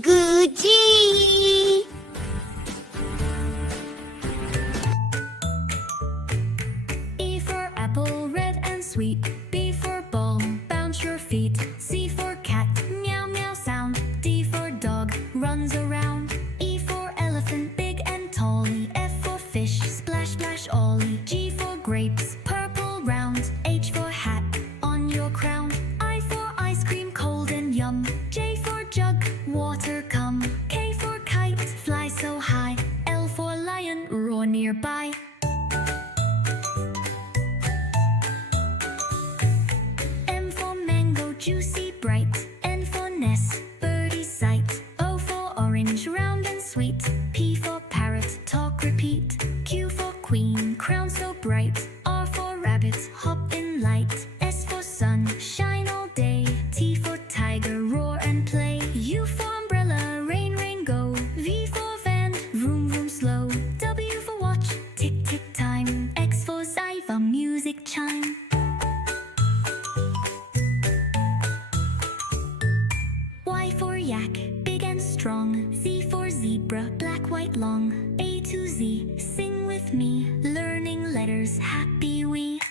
guguji. E for apple, red and sweet. B for ball, bounce your feet. C for cat, meow meow sound. D for dog, runs around. E for elephant, big and tall. F for fish, splash splash ollie. G for grapes, purple round. H for hat, on your crown. I for ice cream, cold and yum. J for jug, water come. K for kite, fly so high. L for lion, roar nearby. M for mango, juicy bright. N for nest, birdie sight. O for orange, round and sweet. P for parrot, talk repeat. Q for queen, crown so bright. R for rabbit, hop in light. S for sun, shine all day. T for tiger, roar and play. U for umbrella, rain rain go. V for van, vroom vroom slow. W for watch, tick tick time. X for Xiva, music chime. Y for yak, big and strong. Z for zebra, black white long. A to Z, sing with me. Learning letters, happy we.